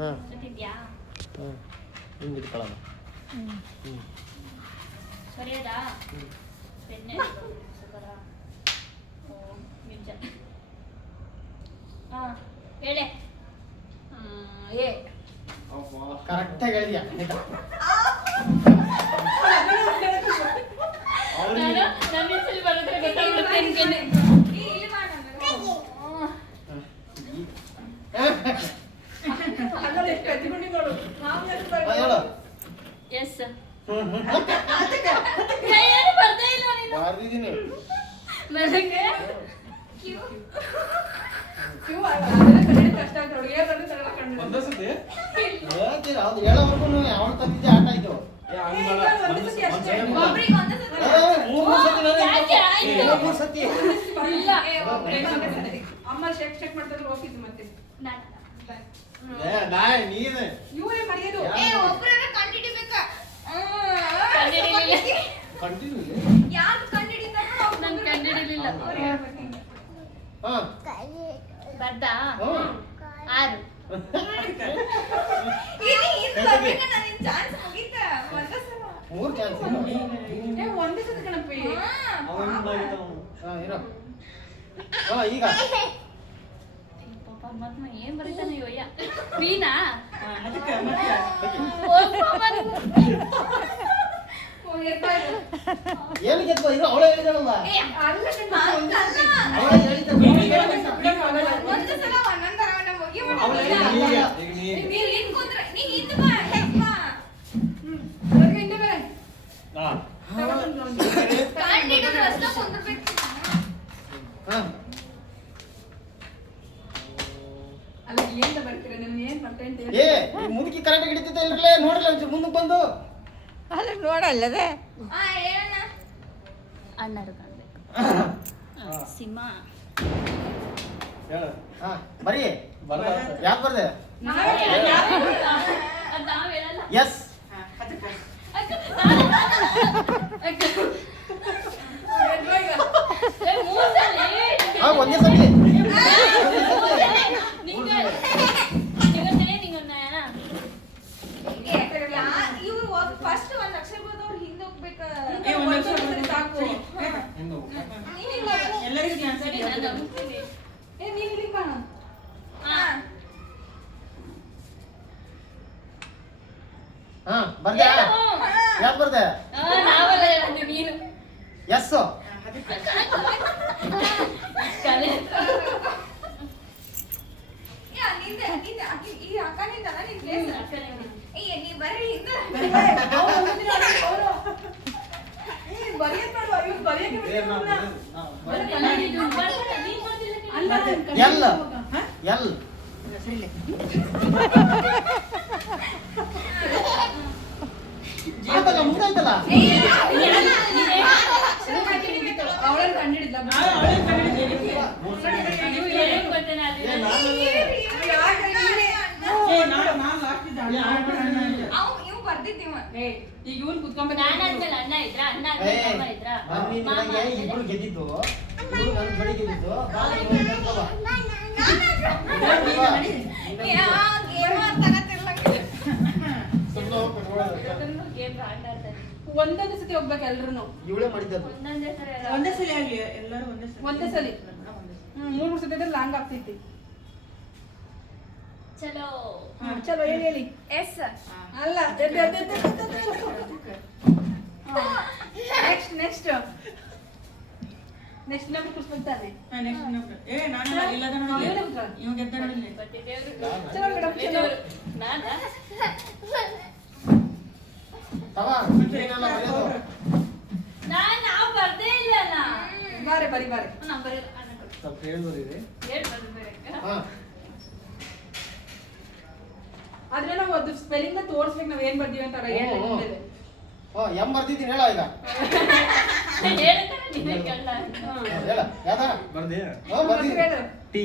ತಿಂದ್ಯಾ? ಹಿಂಗೆ ಇಟ್ಕೊಳ್ಳೋಣ. ಸರಿಯದಾ? ಬೆಣ್ಣೆ ಹೇಳೆ. ಕರೆಕ್ಟಾಗಿ ಹೇಳಿದ್ಯಾ? ನನ್ನ ಹೆಸರು ಬರೋದ್ರೆ ಗೊತ್ತಾಗ್ಬಿಡುತ್ತೆ ಅನ್ಕೊಂಡೆ. ಎಸ್ ಏನು ಬರ್ದೇ ಇಲ್ಲ ನೀನು. ಬರ್ದಿದ್ದೀನಿ. ನನಗೆ ಹೇಳೋವರೆಗೂ ಅವಳು ತಂದಿದ್ದೆ ಆಟ ಇದು. ಮೂರು ಸತಿ ಅಮ್ಮ ಚೆಕ್ ಮಾಡ್ತಾರೆ ಹೋಗಿದ್ದು ಮತ್ತೆ ನೀನು ಇವರೇ ಮರೆಯೋದು. ಯಾರು ಕಂಡಿಡಿತಾರೋ ನನ್ ಕಂಡಿಡಿಲಿಲ್ಲ. ಬರ್ದಾ 6 ಮೂರು ಚಾನ್ಸ್ ಒಂದೇ ಸತಿ ಕಣಪ್ಪಿ. ಈಗ ಪರಮಾತ್ಮ ಏನ್ ಬರೀತಾನೆ ಅಯ್ಯ. ವೀನಾ ಏನಕ್ಕೆ ಇದು ಅವಳೇ ಹೇಳಿದಳಲ್ಲ. ಮುದುಕಿ ಕರೆಕ್ಟ್ ಹಿಡಿತಿದ್ದ ಇಲ್ಲೇ ನೋಡಿಲ್ಲ ಮುಂದಕ್ಕೆ ಬಂದು ಅಲ್ಲ ನೋಡಲ್ಲದೆ ಅಣ್ಣರು ಕಾಣ್ಬೇಕು. ಸಿಂಹ ಬರೀ ಯಾಕೆ ಬರ್ದೆ? ಎಸ್ ಒಂದೇ ಸತಿ ಫಸ್ಟ್ ಒಂದ್ ಅಕ್ಷರ ಬರೋದು ಹಿಂದೆ ಹೋಗ್ಬೇಕು. ಸಾಕು ಬರ್ದೆ ಯಾಕೆ ಬರ್ದೆ? ನೀನು ಎಸ್ ಈ ಅಕ್ಕನಿಂದಲ್ಲ ನಿನ್ ಪ್ಲೇಸ್. ನೀ ಬರ್ರಿ ಹಿಂದೆ ಎಲ್ ಎಲ್ ಮುಂದಾಯ್ತಲ್ಲ. ಅವಳನ್ನು ಕಂಡಿಡಿದ್ಲ. ಇವ್ ಬರ್ದಿದ್ದೀವ. ಈಗ ಇವನ್ ಕುತ್ಕೊಂಡ್ಬೇಕು. ಅಣ್ಣ ಇದ್ರ ಅಣ್ಣ ಇದ್ರ ಇಬ್ರು ಗೆದ್ದಿದ್ದು ಬಡಿ ಗೆದ್ದಿದ್ದು ಒಂದೊಂದು ಸತಿ ಹೋಗ್ಬೇಕು ಎಲ್ರು. ಇವಳೇ ಮಾಡಿದ್ದು ಒಂದೇ ಸಲ ಆಗ್ಲಿ ಎಲ್ಲರೂ ಒಂದೇ ಸಲಿ. 3 ಸತಿ ಇದ್ರೆ ಲಾಂಗ್ ಆಗ್ತೈತಿ. ಚಲೋ ಚಲೋ ಹೇಳಿ. ಎಸ್ ಅಲ್ಲ ನೆಕ್ಸ್ಟ್ ಇನ್ನೊಬ್ರು ಕೂರ್ಸ್ಕೊಳ್ತಾನೆ. ಚಲೋ ಮೇಡಮ್ ಚಲೋ. ನಾವು ಬರ್ದೇ ಇಲ್ಲ. ಬಾರೆ ಸ್ವಲ್ಪ ಹೇಳಿದ್ರಿ ಆದ್ರೆ ನಾವು ಅದು ಸ್ಪೆಲ್ಲಿಂಗ್ ನ ತೋರಿಸ್ಬೇಕು ನಾವ್ ಏನ್ ಬರ್ದೀವಿ ಅಂತ ಹೇಳಿ. ಎಂ ಬರ್ದಿದ್ದೀನಿ ಹೇಳ ಈಗ. ಹೇಳ ಯಾವ್ದ ಬರ್ದಿ? ಟಿ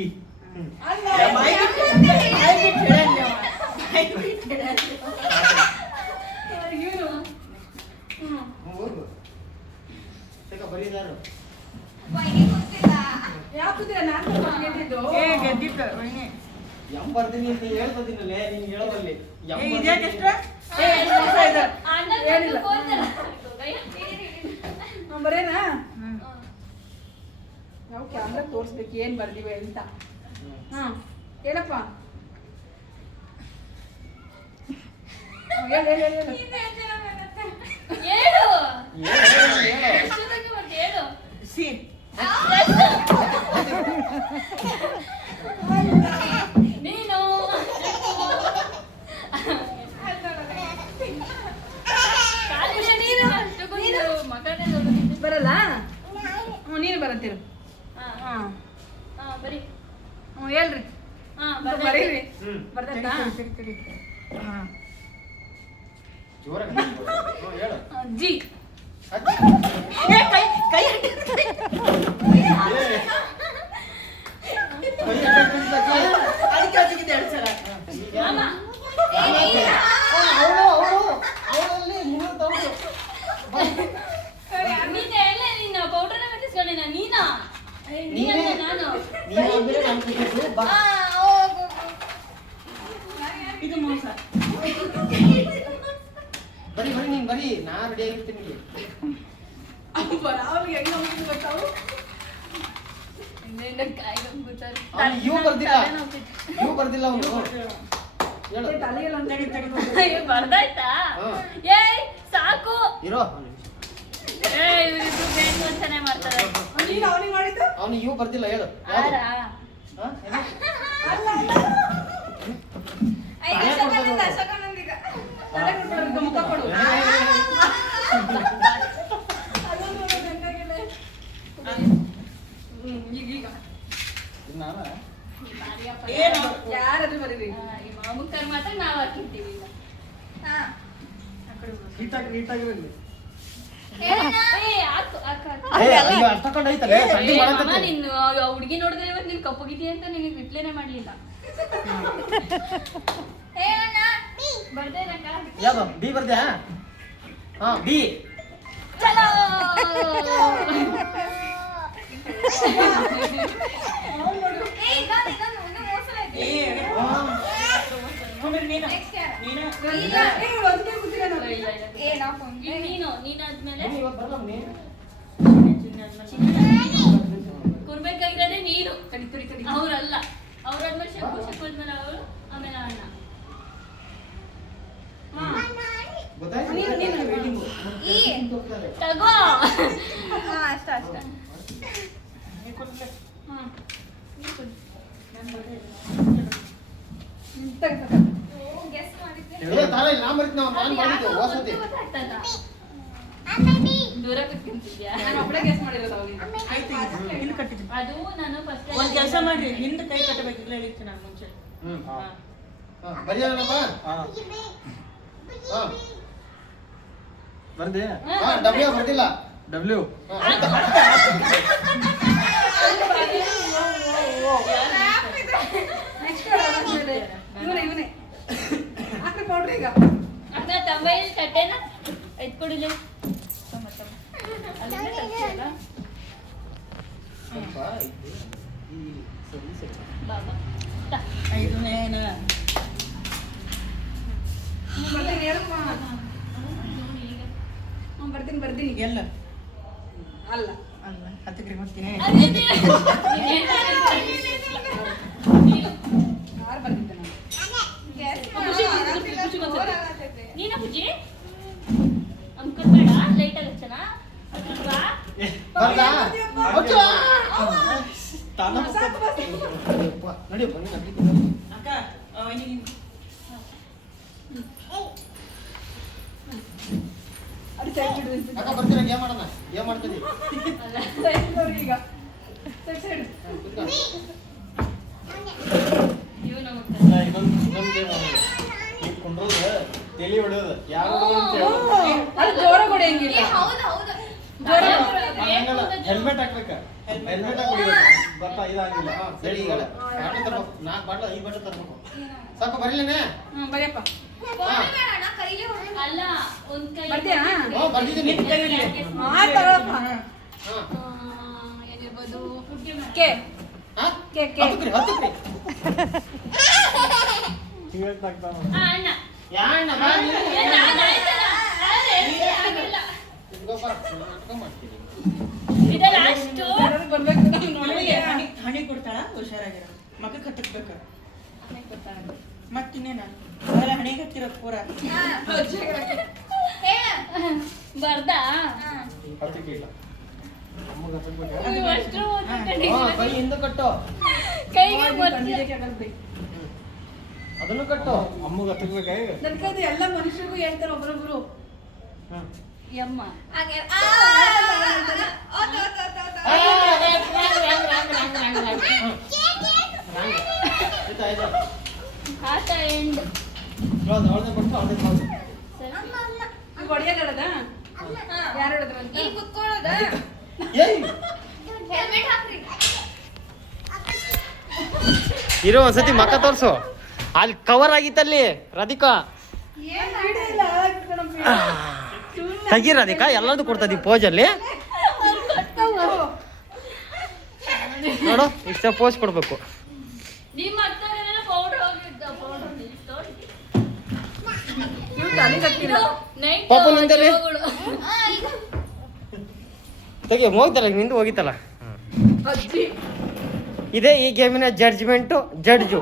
ಬರೀದಾರು ಯಾವ್ದಿಲ್ಲ ನಾನು ಗೆದ್ದಿದ್ದು. ಎಂ ಬರ್ದೀನಿ ಅಂತ ಹೇಳ್ತೀನಿ. ಹೇಳ್ತದಿನಲ್ಲೇ ನೀನು ಹೇಳೋದಲ್ಲಿ ಇದ್ಯಾಕೆ ಎಷ್ಟು ಅಣ್ಣ ಏನಿಲ್ಲ. ಬರೇನಾ ನಾವು ಕ್ಯಾಮ್ರಾ ತೋರಿಸ್ಬೇಕು ಏನ್ ಬರ್ದಿವೆ ಅಂತ ಹಾ ಹೇಳಪ್ಪ ಹೇಳು ಹೇಳು ಹೇಳು ಹೇಳು ಹೇಳು ಎಷ್ಟೊತ್ತಿಗೆ ಮತ್ತೆ ಹೇಳು ಸಿ ನೀನು ಕಾಲಿಗೆ ನೀರು ತಗೊಂಡು ಮಗನೇ ದೊಡ್ಡದಿದ್ದು. ಬರಲ್ಲ ನೀನು ಬರತ್ತೀರು ಹಾ ಹಾ ಬರಿ ಹೇಳ್ರಿ ಹಾ ಬರೀರಿ ಹ್ಮ್ ಬರ್ದತ್ತಾ ಹಾ ಜೋರಾಗಿ ಹೇಳು ಜಿ ಏ, ಕೈ ಕೈ ಅದಕ್ಕೆ ಅದಕ್ಕಿಂತ 2 ಸಲ ಮಾಮ ಅವಳಲ್ಲಿ ಮುಗಿದು ತಗೊಂಡು ನೀನೆ ಎಲ್ಲ ನಿನ್ನ ಪೌಡರ್ನ ಕಟ್ಟಿಸ್ಕೊಂಡಿನ ನೀನಾ ನೀನಲ್ಲ ನಾನು ನೀನಾದ್ಮೇಲೆ ನಾನು ಕೂತಿದ್ದು ಬಾ ಇದು ಮೋಸ ಬರೀ ಬರೀ ನೀನು ಬರೀ ನಾ ರೆಡಿ ಆಗಿರ್ತೀನಿ ಅವ್ರಿಗೆ ಹೆಂಗ ಗೊತ್ತಾವು ಇನ್ನೇನು ಕಾಯ್ಕೊಂಡ್ಬಿಡ್ತಾರೆ. ಅವ್ನು ಇವು ಬರ್ದಿಲ್ಲ ಇವು ಬರ್ದಿಲ್ಲ ಅವನು ಹೇಳು ತಲೆಗೆಲ್ಲ ಒಂದು ಅಯ್ಯೋ, ಬರ್ದಾಯ್ತಾ ಹಾ. ಏಯ್ ಸಾಕು ಇರೋ ಇವ್ರಿಬ್ರು ಬೇಕು ಅಂತಾನೆ ಮಾಡ್ತಾರೆ ನೀನು ಅವನಿಗೆ ಮಾಡಿದ್ದು ಅವನು ಇವು ಬರ್ದಿಲ್ಲ ಹೇಳು ಆರ ಹಾ? ಏನು? ತಲೆ ಕೊಟ್ಬಿಡು, ಮುಖ ಕೊಡು ಈಗ ಇದು ನಾನಾ? ಏನು ಯಾರಾದ್ರೂ ಬರೀರಿ ಈ ಮಾಮುಕ್ಕರ್ ಮಾತ್ರ ನಾವ್ ಹಾಕಿರ್ತೀವಿ ಈಗ. ನೀಟಾಗಿರಲಿ. ಏಯ್, ಹಾಕು, ಹಾಕು, ಹಾಕು. ಏ, ಅಯ್ಯೋ, ಅಷ್ಟ್ ತಕೊಂಡ್ ಐತಲೇ, ಸಂಡಿ ಏ, ಮಾಮ, ಮಾಡಕತ್ತಿ. ನೀನು ಆ ಹುಡ್ಗಿ ನೋಡಿದ್ರೆ ಇವತ್ತು ನೀನ್ ಕಪ್ಪಗಿದೀಯ ಅಂತ ನಿನಗೆ ರಿಪ್ಲೈನೇ ಮಾಡ್ಲಿಲ್ಲ ಬರ್ದೇ ಇರಕ್ಕ? ಯಾವ್ದು ಬಿ ಬರ್ದ್ಯಾ ಹಾ ಬಿ ಚಲೋ ಏ ನೋಡ್ರಿ ನೀನು ನೀನು ಇಲ್ಲ. ಏ, ಇವ್ಳು ಒಂದೇ ಕೂತಿಲ್ಲ ನೋಡು. ಇಲ್ಲ, ಇಲ್ಲ. ನೀನಾದ್ಮೇಲೆ ಇವತ್ತು ಬರಲ್ಲ ನೀ ಕುರ್ಬೇಕಾಗಿರೋದೇ ನೀರು ಅವ್ರಲ್ಲ ಅವ್ರಾದ್ಮೇಲೆ ಶಂಕು ಆದ್ಮೇಲೆ ಅವಳು ಆಮೇಲೆ ಅಣ್ಣ ಗೊತ್ತಾಯ್ತು ನೀನು ತಗೋ ಅಷ್ಟ ಹ್ಮ್. ಗೆಸ್ ಮಾಡಿದ್ದೆ ಏ ತಾರ ನಾ ಮರಿತ್ ನಾವು ನಾನು ಮಾಡಿದ್ದೆ ವಾಸತಿ ಗೊತ್ತಾಗ್ತದ? ದೂರ ಕುತ್ಕೊಂತಿದ್ಯಾ? ನಾನು ಒಬ್ಬಳೆ ಗೆಸ್ ಮಾಡಿರೋದು ಅವಾಗಿಂದ ಆಯ್ತು, ಹಿಂದೆ ಕಟ್ಟಿದ್ದೀನಿ ಅದು ನಾನು ಫಸ್ಟ್ ಒಂದ್ ಕೆಲಸ ಮಾಡ್ರಿ ಹಿಂದೆ ಕೈ ಕಟ್ಟಬೇಕಿಲ್ಲ ಹೇಳಿತ್ತು ನಾನು ಮುಂಚೆ ಹ್ಮ್ ಹಾ. ಹಾ ಬರಿಯೋಣಪ್ಪ ಹಾ ಬರ್ದೆ ಹಾ ಡಬ್ಲ್ಯೂ ಬರ್ದಿಲ್ಲ ಡಬ್ಲ್ಯೂ ನೆಕ್ಸ್ಟ್ ಇವನೇ ಹಾಕ್ರಿ ಪೌಡ್ರ್ ಈಗ ಅಣ್ಣ ತಂಬೈಲಿ ಕಟ್ಟೆನ ಎತ್ಕೊಡಿಲ್ಲ ಸ್ವಲ್ಪ ಇದು ಈ ಸರಿ ಸರಿ ಬಾಬಾ ಇದನ್ನೇನ ಈಗ ಬರ್ತೀನಿ ಎಲ್ಲ ಅಲ್ಲ ಅಲ್ಲ ಹತ್ತಕ್ರಿ ಬರ್ತೀನಿ ಯಾರು ಬರ್ತಿದ್ದೆ ನಾನು ನೀನ ಪೂಜಿ ಅಂಕಲ್ ಬೇಡ ಲೈಟ್ ಆಗಿ ಹಚ್ಚನ ಬರ್ದಾ ಮುಚ್ಚು ಸಾಕು ಬಸ್. ಅಯ್ಯಪ್ಪ, ನಡಿ ಬನ್ನಿ ನಡಿ ಅಕ್ಕ ಅವನಿಗೆ ಅದು ಸೈಡ್ ಬಿಡು ಅಂತ. ಅಕ್ಕ ಬರ್ತೀರ ಗೇಮ್ ಮಾಡೋಣ ಗೇಮ್ ಮಾಡ್ತೀನಿ ಸೈಡ್ ನೋಡಿ ಈಗ ಸೈಡ್ ಇವನು ಇನ್ನೊಂದು ಗೇಮ್ ಈಗ ಕುಂಡ್ರೋದು ತಲೆ ಹೊಡೆಯೋದು ಯಾರು ಅದು ಜೋರ ಕೊಡಿ ಹೆಂಗಿಲ್ಲ ಹೌದು ಹೆಲ್ಮೆಟ್ ಹಾಕ್ಬೇಕ ಹೆಲ್ಮೆಟ್ ಹಾಕಿ ಬರ್ತಾ ಇದಾಗಿಲ್ಲ ಹಾ, ಸರಿ ಈಗ ಬಾಟ್ಲು ತರ್ಬೇಕು 4 ಬಾಟ್ಲು 5 ಬಾಟ್ಲು ತರ್ಬೇಕು ಸ್ವಲ್ಪ ಬರಲಿನೇ ಬರೆಯಪ್ಪ ಅಲ್ಲ ಒಂದ್ ಕೈ ಬರ್ತೀಯಾ? ಹಾ ಬರ್ದಿದ್ದೀನಿ ತಗೊಳಪ್ಪ ಹಾ ಏನಿರ್ಬೋದು ಕೆ ಹಾ ಕೆ ಕೆ ಹತ್ತಕ್ರಿ ಇವತ್ತು ಆಗ್ತಾವ ಅಣ್ಣ ಯಾ ಅಣ್ಣ ಬಾ ನೀನು. ಏ, ನಾನ್ ಆಯ್ತಲ್ಲ. ಆದ್ರೆ ಎಂಟ್ರಿ ಆಗಿಲ್ಲ. ಇದ್ಕೋಪ್ಪ, ನಾಟಕ ಮಾಡ್ತೀನಿ. ಇದು last. ಯಾರಾದ್ರೂ ಬರ್ಬೇಕು ನೋಡಿ ಅವಳಿಗೆ ಹಣಿ ಕೊಡ್ತಾಳ ಹುಷಾರಾಗಿರ ಮಕ್ಕಕ್ಕೆ ಹತ್ತಕ್ಬೇಕ ಮತ್ತಿನ್ನೇನ ಅವೆಲ್ಲ ಹಣಿಗೆ ಹತ್ತಿರ ಪೂರ ಬರ್ದಾ ಹತ್ತಕ್ಕೆ ಇಲ್ಲ ಅಮ್ಮಗೆ ಹತ್ತಕ್ಕೆ ನೀವು ಅಷ್ಟ್ರು ಓದ್ಕೊಂಡೆ. ಹಾ, ಕೈ ಹಿಂದೆ ಕಟ್ಟು. ಕೈಗೆ ಬರ್ತಿಲ್ಲ. ಕಣ್ಣಿಗೆ ಆಗಲ್ಲ ಬಿಡಿ. ಅದನ್ನು ಕಟ್ಟು. ಅಮ್ಮಗೆ ಹತ್ತಕ್ಕೆ ಈಗ ನನ್ ಕೈದು ಎಲ್ಲ ಮನುಷ್ಯರಿಗೂ ಹೇಳ್ತಾರೆ ಒಬ್ರೊಬ್ರು ಹಾಂ ಯಮ್ಮ ಹಾಗೆ ಆ, ಆಯ್ತು, ಆಯ್ತು. ಆತ ಎಂಡ್ ಹೌದು, ಅವ್ಳದ್ದೇ ಕೊಟ್ಟು, ಅವ್ಳದ್ದೇ ಕೊಡು. ಈಗ ಹೊಡೆಯೋದು ಹೇಳದ ಯಾರು ಹೇಳಿದ್ರು ಅಂತ ಇಲ್ಲಿ ಕುತ್ಕೊಳ್ಳೋದ ಏಯ್ ಹೆಲ್ಮೆಟ್ ಹಾಕ್ರಿ ಇರೋ ಒಂದ್ಸತಿ ಮಕ್ಕ ತೋರ್ಸು. ಅಲ್ಲಿ ಕವರ್ ಆಗಿತ್ತಲ್ಲಿ ರಾಧಿಕಾ. ಏನ್ ವಿಡಿಯೋ ಇಲ್ಲ ತೆಗಿ ರಾಧಿಕಾ, ಎಲ್ಲದೂ ಕೊಡ್ತದಿ ಪೋಜಲ್ಲಿ. ನೋಡು, ಇಷ್ಟ ಪೋಸ್ ಕೊಡ್ಬೇಕು. ನಿಮ್ಮ ಅಕ್ಕಗೆಲ್ಲ ಪೌಡರ್ ಹೋಗಿದ್ದ ಪೌಡರ್ ನೀವು ತಲೆ ಕಟ್ಟಿಲ್ಲ ನೈಟ್ ಪಾಪ ನಿಂತಲ್ಲಿ? ಜೋಗಳು. ತೆಗಿ, ಹೋಗ್ತಲ್ಲ ನಿಂದು ಹೋಗಿತ್ತಲ್ಲ. ಅಜ್ಜಿ ಇದೇ ಈ ಗೇಮಿನ ಜಡ್ಜ್ಮೆಂಟು, ಜಡ್ಜು.